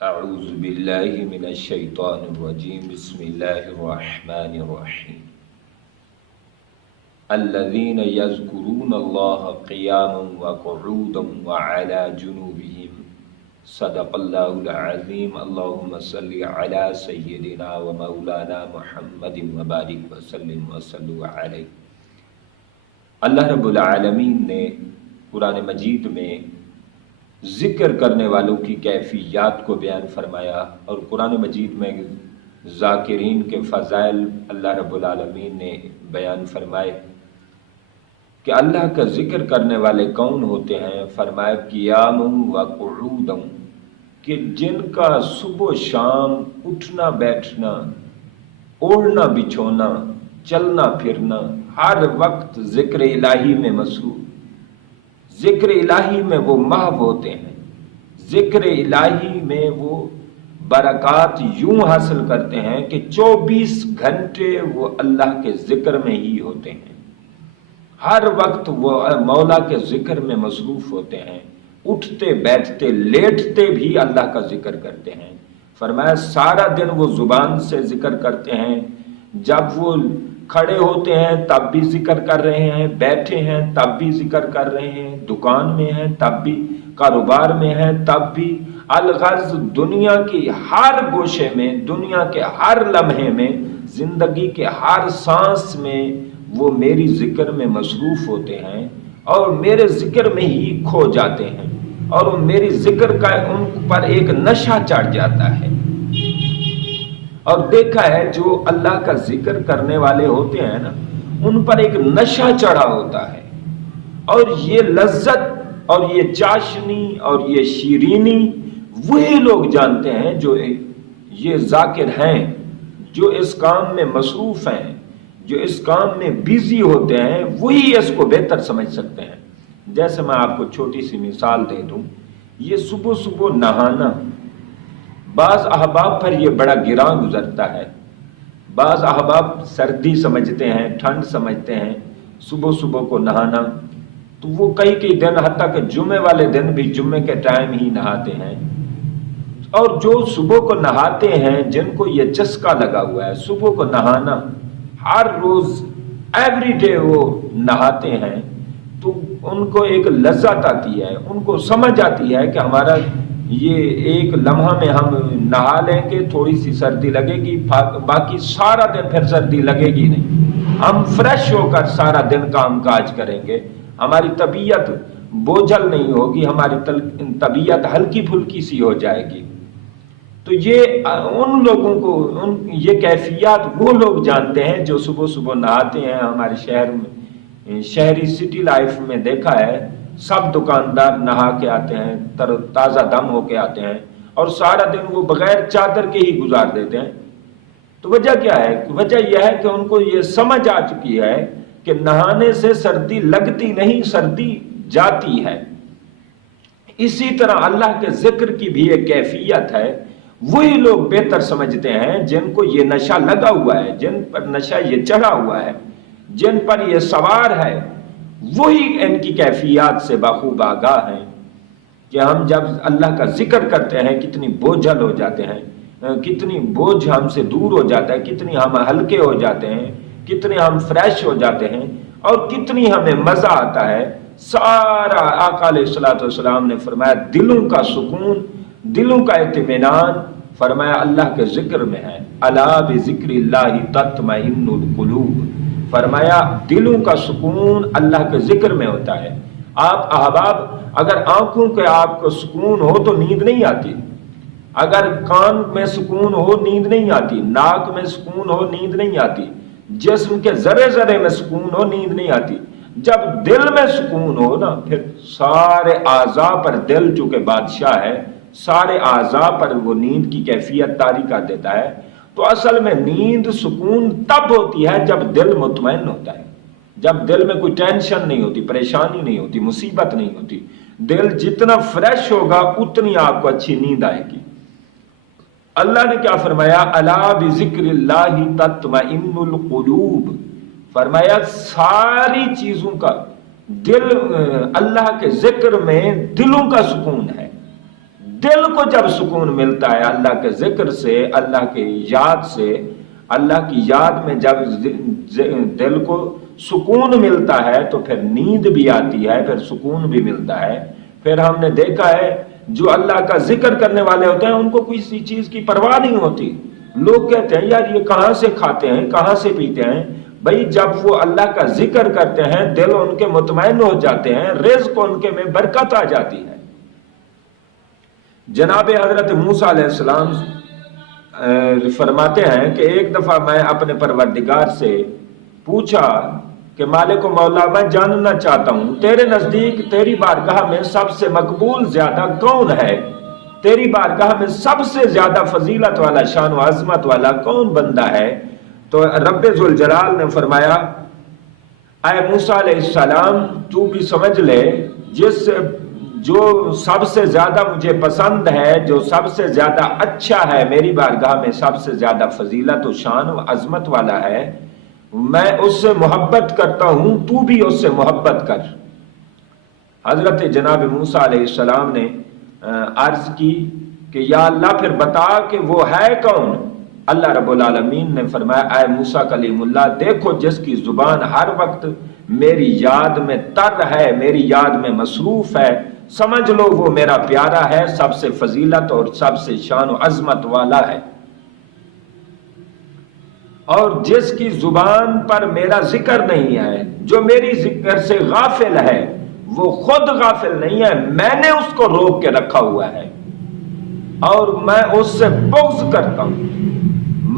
اعوذ باللہ من الشیطان الرجیم بسم اللہ الرحمن الرحیم الذین یذکرون اللہ قیاما وقعودا وعلی جنوبہم صدق اللہ العظیم اللہم صلی علی سیدنا و مولانا محمد وبارک وسلم وصلو علیہ۔ اللہ رب العالمین نے قرآن مجید میں ذکر کرنے والوں کی کیفیات کو بیان فرمایا، اور قرآن مجید میں ذاکرین کے فضائل اللہ رب العالمین نے بیان فرمائے کہ اللہ کا ذکر کرنے والے کون ہوتے ہیں۔ فرمایا قیام و قعود، کہ جن کا صبح و شام اٹھنا بیٹھنا، اوڑھنا بچھونا، چلنا پھرنا ہر وقت ذکر الہی میں مصروف، ذکر الہی میں وہ محو ہوتے ہیں، ذکر الہی میں وہ برکات یوں حاصل کرتے ہیں کہ 24 گھنٹے وہ اللہ کے ذکر میں ہی ہوتے ہیں، ہر وقت وہ مولا کے ذکر میں مصروف ہوتے ہیں، اٹھتے بیٹھتے لیٹتے بھی اللہ کا ذکر کرتے ہیں۔ فرمایا سارا دن وہ زبان سے ذکر کرتے ہیں، جب وہ کھڑے ہوتے ہیں تب بھی ذکر کر رہے ہیں، بیٹھے ہیں تب بھی ذکر کر رہے ہیں، دکان میں ہیں تب بھی، کاروبار میں ہیں تب بھی، الغرض دنیا کی ہر گوشے میں، دنیا کے ہر لمحے میں، زندگی کے ہر سانس میں وہ میری ذکر میں مصروف ہوتے ہیں اور میرے ذکر میں ہی کھو جاتے ہیں، اور میری ذکر کا ان پر ایک نشہ چڑھ جاتا ہے۔ اور دیکھا ہے جو اللہ کا ذکر کرنے والے ہوتے ہیں نا، ان پر ایک نشہ چڑھا ہوتا ہے، اور یہ لذت اور یہ چاشنی اور یہ شیرینی وہی لوگ جانتے ہیں جو یہ ذاکر ہیں، جو اس کام میں مصروف ہیں، جو اس کام میں بیزی ہوتے ہیں، وہی اس کو بہتر سمجھ سکتے ہیں۔ جیسے میں آپ کو چھوٹی سی مثال دے دوں، یہ صبح صبح نہانا بعض احباب پر یہ بڑا گراں گزرتا ہے، بعض احباب سردی سمجھتے ہیں، ٹھنڈ سمجھتے ہیں صبح صبح کو نہانا، تو وہ کئی دن حتیٰ کہ جمعے والے دن بھی جمعے کے ٹائم ہی نہاتے ہیں۔ اور جو صبح کو نہاتے ہیں، جن کو یہ چسکا لگا ہوا ہے صبح کو نہانا، ہر روز ایوری ڈے وہ نہاتے ہیں، تو ان کو ایک لذت آتی ہے، ان کو سمجھ آتی ہے کہ ہمارا یہ ایک لمحہ میں ہم نہا لیں گے، تھوڑی سی سردی لگے گی، باقی سارا دن پھر سردی لگے گی نہیں، ہم فریش ہو کر سارا دن کام کاج کریں گے، ہماری طبیعت بوجھل نہیں ہوگی، ہماری طبیعت ہلکی پھلکی سی ہو جائے گی۔ تو یہ ان لوگوں کو یہ کیفیات وہ لوگ جانتے ہیں جو صبح صبح نہاتے ہیں۔ ہمارے شہر میں، شہری سٹی لائف میں دیکھا ہے، سب دکاندار نہا کے آتے ہیں، تازہ دم ہو کے آتے ہیں، اور سارا دن وہ بغیر چادر کے ہی گزار دیتے ہیں۔ تو وجہ کیا ہے؟ وجہ یہ ہے کہ ان کو یہ سمجھ آ چکی ہے کہ نہانے سے سردی لگتی نہیں، سردی جاتی ہے۔ اسی طرح اللہ کے ذکر کی بھی ایک کیفیت ہے، وہی لوگ بہتر سمجھتے ہیں جن کو یہ نشہ لگا ہوا ہے، جن پر نشہ یہ چڑھا ہوا ہے، جن پر یہ سوار ہے، وہی ان کی کیفیات سے بخوب آگاہ ہیں کہ ہم جب اللہ کا ذکر کرتے ہیں کتنی بوجھل ہو جاتے ہیں، کتنی بوجھ ہم سے دور ہو جاتا ہے، کتنی ہم ہلکے ہو جاتے ہیں، کتنے ہم فریش ہو جاتے ہیں، اور کتنی ہمیں مزہ آتا ہے۔ سارا آقا علیہ الصلوۃ والسلام نے فرمایا دلوں کا سکون، دلوں کا اطمینان فرمایا اللہ کے ذکر میں ہے۔ الا بذکر اللہ تطمئن القلوب، فرمایا دلوں کا سکون اللہ کے ذکر میں ہوتا ہے۔ آپ احباب، اگر آنکھوں کے آپ کو سکون ہو تو نیند نہیں آتی، اگر کان میں سکون ہو نیند نہیں آتی، ناک میں سکون ہو نیند نہیں آتی، جسم کے ذرے ذرے میں سکون ہو نیند نہیں آتی۔ جب دل میں سکون ہو نا، پھر سارے اعضاء پر، دل چونکہ بادشاہ ہے، سارے اعضاء پر وہ نیند کی کیفیت طاری کر دیتا ہے۔ تو اصل میں نیند سکون تب ہوتی ہے جب دل مطمئن ہوتا ہے، جب دل میں کوئی ٹینشن نہیں ہوتی، پریشانی نہیں ہوتی، مصیبت نہیں ہوتی۔ دل جتنا فریش ہوگا اتنی آپ کو اچھی نیند آئے گی۔ اللہ نے کیا فرمایا؟ الا بذکر اللہ تطمئن القلوب، فرمایا ساری چیزوں کا دل، اللہ کے ذکر میں دلوں کا سکون ہے، دل کو جب سکون ملتا ہے اللہ کے ذکر سے، اللہ کی یاد سے، اللہ کی یاد میں جب دل کو سکون ملتا ہے تو پھر نیند بھی آتی ہے، پھر سکون بھی ملتا ہے۔ پھر ہم نے دیکھا ہے جو اللہ کا ذکر کرنے والے ہوتے ہیں ان کو کسی چیز کی پرواہ نہیں ہوتی۔ لوگ کہتے ہیں یار یہ کہاں سے کھاتے ہیں، کہاں سے پیتے ہیں؟ بھئی جب وہ اللہ کا ذکر کرتے ہیں دل ان کے مطمئن ہو جاتے ہیں، رزق ان کے میں برکت آ جاتی ہے۔ جناب حضرت موسیٰ علیہ السلام فرماتے ہیں کہ ایک دفعہ میں اپنے پروردگار سے پوچھا کہ مالک و مولا میں جاننا چاہتا ہوں تیرے نزدیک تیری بارگاہ میں سب سے مقبول زیادہ کون ہے؟ تیری بارگاہ میں سب سے زیادہ فضیلت والا، شان و عظمت والا کون بندہ ہے؟ تو رب ذوالجلال نے فرمایا اے موسیٰ علیہ السلام تو بھی سمجھ لے جو سب سے زیادہ مجھے پسند ہے، جو سب سے زیادہ اچھا ہے، میری بارگاہ میں سب سے زیادہ فضیلت و شان و عظمت والا ہے، میں اس سے محبت کرتا ہوں، تو بھی اس سے محبت کر۔ حضرت جناب موسیٰ علیہ السلام نے عرض کی کہ یا اللہ پھر بتا کہ وہ ہے کون؟ اللہ رب العالمین نے فرمایا اے موسیٰ کلیم اللہ، دیکھو جس کی زبان ہر وقت میری یاد میں تر ہے، میری یاد میں مصروف ہے، سمجھ لو وہ میرا پیارا ہے، سب سے فضیلت اور سب سے شان و عظمت والا ہے۔ اور جس کی زبان پر میرا ذکر نہیں ہے، جو میری ذکر سے غافل ہے، وہ خود غافل نہیں ہے، میں نے اس کو روک کے رکھا ہوا ہے اور میں اس سے بغض کرتا ہوں،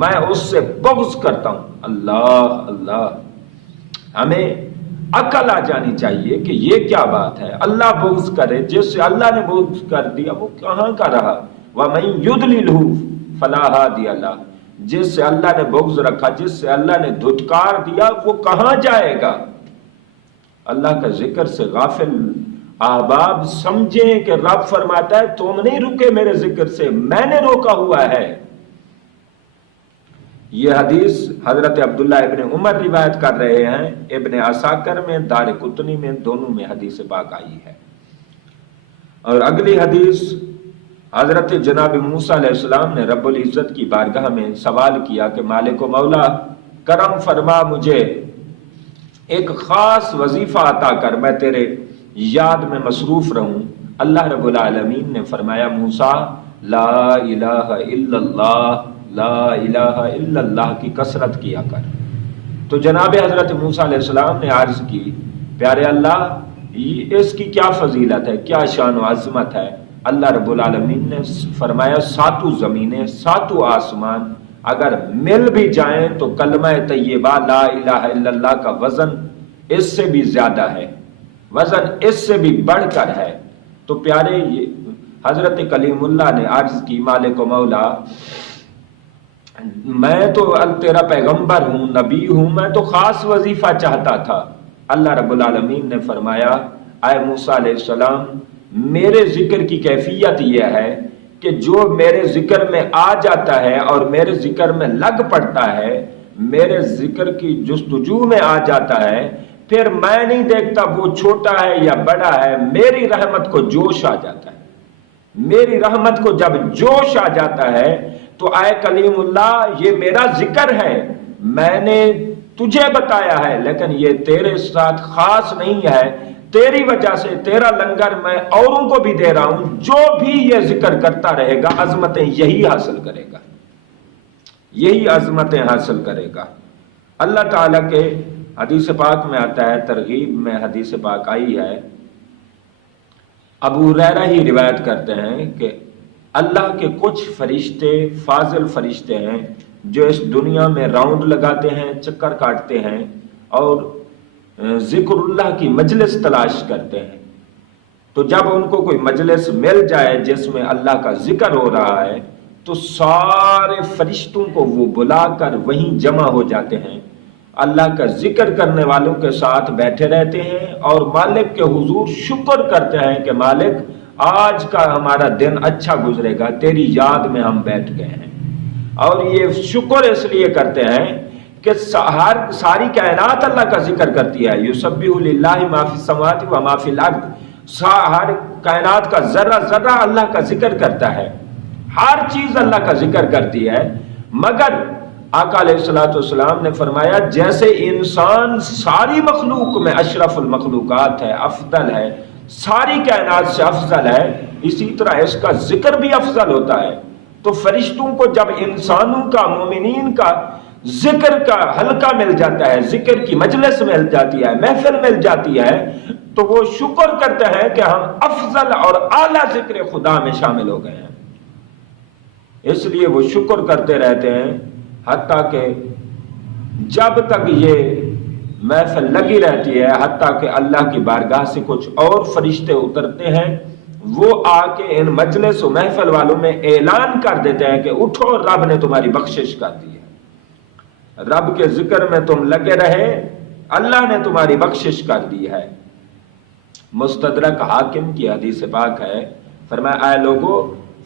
میں اس سے بغض کرتا ہوں۔ اللہ اللہ، ہمیں عقل آ جانی چاہیے کہ یہ کیا بات ہے، اللہ بغض کرے، جس سے اللہ نے بغض کر دیا وہ کہاں کا رہا؟ وَمَن يُضْلِلْهُ فَلَا هَادِيَ لَهُ، جس سے اللہ نے بغض رکھا، جس سے اللہ نے دھتکار دیا، وہ کہاں جائے گا؟ اللہ کا ذکر سے غافل احباب سمجھیں کہ رب فرماتا ہے تم نہیں رکے میرے ذکر سے، میں نے روکا ہوا ہے۔ یہ حدیث حضرت عبداللہ ابن عمر روایت کر رہے ہیں، ابن عساکر میں، دارقطنی میں، دونوں میں حدیث پاک آئی ہے۔ اور اگلی حدیث حضرت جناب موسیٰ علیہ السلام نے رب العزت کی بارگاہ میں سوال کیا کہ مالک و مولا کرم فرما، مجھے ایک خاص وظیفہ عطا کر، میں تیرے یاد میں مصروف رہوں۔ اللہ رب العالمین نے فرمایا موسیٰ لا الہ الا اللہ، لا الہ الا اللہ کی کثرت کیا کر۔ تو جناب حضرت موسیٰ علیہ السلام نے عرض کی پیارے اللہ اس کی کیا فضیلت ہے، کیا شان و عظمت ہے؟ اللہ رب العالمین نے فرمایا ساتوں زمینیں، ساتوں آسمان اگر مل بھی جائیں تو کلمہ طیبہ لا الہ الا اللہ کا وزن اس سے بھی زیادہ ہے، وزن اس سے بھی بڑھ کر ہے۔ تو پیارے حضرت کلیم اللہ نے عرض کی مالک و مولا میں تو تیرا پیغمبر ہوں، نبی ہوں، میں تو خاص وظیفہ چاہتا تھا۔ اللہ رب العالمین نے فرمایا اے موسیٰ علیہ السلام میرے ذکر کی کیفیت یہ ہے کہ جو میرے ذکر میں آ جاتا ہے اور میرے ذکر میں لگ پڑتا ہے، میرے ذکر کی جستجو میں آ جاتا ہے، پھر میں نہیں دیکھتا وہ چھوٹا ہے یا بڑا ہے، میری رحمت کو جوش آ جاتا ہے۔ میری رحمت کو جب جوش آ جاتا ہے تو اے کلیم اللہ یہ میرا ذکر ہے، میں نے تجھے بتایا ہے لیکن یہ تیرے ساتھ خاص نہیں ہے، تیری وجہ سے تیرا لنگر میں اوروں کو بھی دے رہا ہوں، جو بھی یہ ذکر کرتا رہے گا عظمتیں یہی حاصل کرے گا، یہی عظمتیں حاصل کرے گا۔ اللہ تعالیٰ کے حدیث پاک میں آتا ہے، ترغیب میں حدیث پاک آئی ہے، ابو ہریرہ ہی روایت کرتے ہیں کہ اللہ کے کچھ فرشتے فاضل فرشتے ہیں جو اس دنیا میں راؤنڈ لگاتے ہیں، چکر کاٹتے ہیں اور ذکر اللہ کی مجلس تلاش کرتے ہیں۔ تو جب ان کو کوئی مجلس مل جائے جس میں اللہ کا ذکر ہو رہا ہے تو سارے فرشتوں کو وہ بلا کر وہیں جمع ہو جاتے ہیں، اللہ کا ذکر کرنے والوں کے ساتھ بیٹھے رہتے ہیں اور مالک کے حضور شکر کرتے ہیں کہ مالک آج کا ہمارا دن اچھا گزرے گا، تیری یاد میں ہم بیٹھ گئے ہیں۔ اور یہ شکر اس لیے کرتے ہیں کہ ساری کائنات اللہ کا ذکر کرتی ہے، یسبح للہ ما فی السماوات و ما فی الارض، ہر کائنات کا ذرہ ذرہ اللہ کا ذکر کرتا ہے، ہر چیز اللہ کا ذکر کرتی ہے، مگر آقا علیہ الصلوۃ والسلام نے فرمایا جیسے انسان ساری مخلوق میں اشرف المخلوقات ہے، افضل ہے، ساری کائنات سے افضل ہے، اسی طرح اس کا ذکر بھی افضل ہوتا ہے۔ تو فرشتوں کو جب انسانوں کا، مومنین کا ذکر کا حلقہ مل جاتا ہے، ذکر کی مجلس مل جاتی ہے، محفل مل جاتی ہے، تو وہ شکر کرتے ہیں کہ ہم افضل اور اعلیٰ ذکر خدا میں شامل ہو گئے ہیں۔ اس لیے وہ شکر کرتے رہتے ہیں، حتیٰ کہ جب تک یہ محفل لگی رہتی ہے، حتیٰ کہ اللہ کی بارگاہ سے کچھ اور فرشتے اترتے ہیں، وہ آ کے ان مجلس و محفل والوں میں اعلان کر دیتے ہیں کہ اٹھو، رب نے تمہاری بخشش کر دی ہے، رب کے ذکر میں تم لگے رہے، اللہ نے تمہاری بخشش کر دی ہے۔ مستدرک حاکم کی حدیث پاک ہے، فرمایا اے لوگو،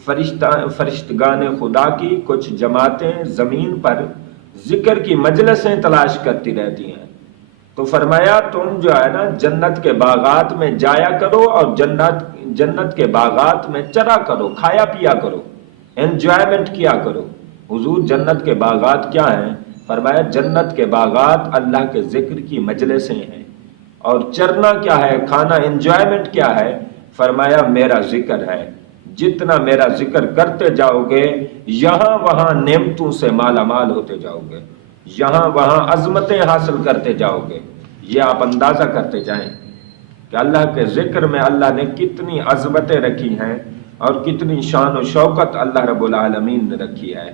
فرشتگان خدا کی کچھ جماعتیں زمین پر ذکر کی مجلسیں تلاش کرتی رہتی ہیں، تو فرمایا تم جو ہے نا جنت کے باغات میں جایا کرو اور جنت کے باغات میں چرا کرو، کھایا پیا کرو، انجوائمنٹ کیا کرو۔ حضور جنت کے باغات کیا ہیں؟ فرمایا جنت کے باغات اللہ کے ذکر کی مجلسیں ہیں، اور چرنا کیا ہے، کھانا، انجوائمنٹ کیا ہے؟ فرمایا میرا ذکر ہے، جتنا میرا ذکر کرتے جاؤ گے یہاں وہاں نعمتوں سے مالا مال ہوتے جاؤ گے، یہاں وہاں عظمتیں حاصل کرتے جاؤ گے۔ یہ آپ اندازہ کرتے جائیں کہ اللہ کے ذکر میں اللہ نے کتنی عظمتیں رکھی ہیں اور کتنی شان و شوکت اللہ رب العالمین نے رکھی ہے۔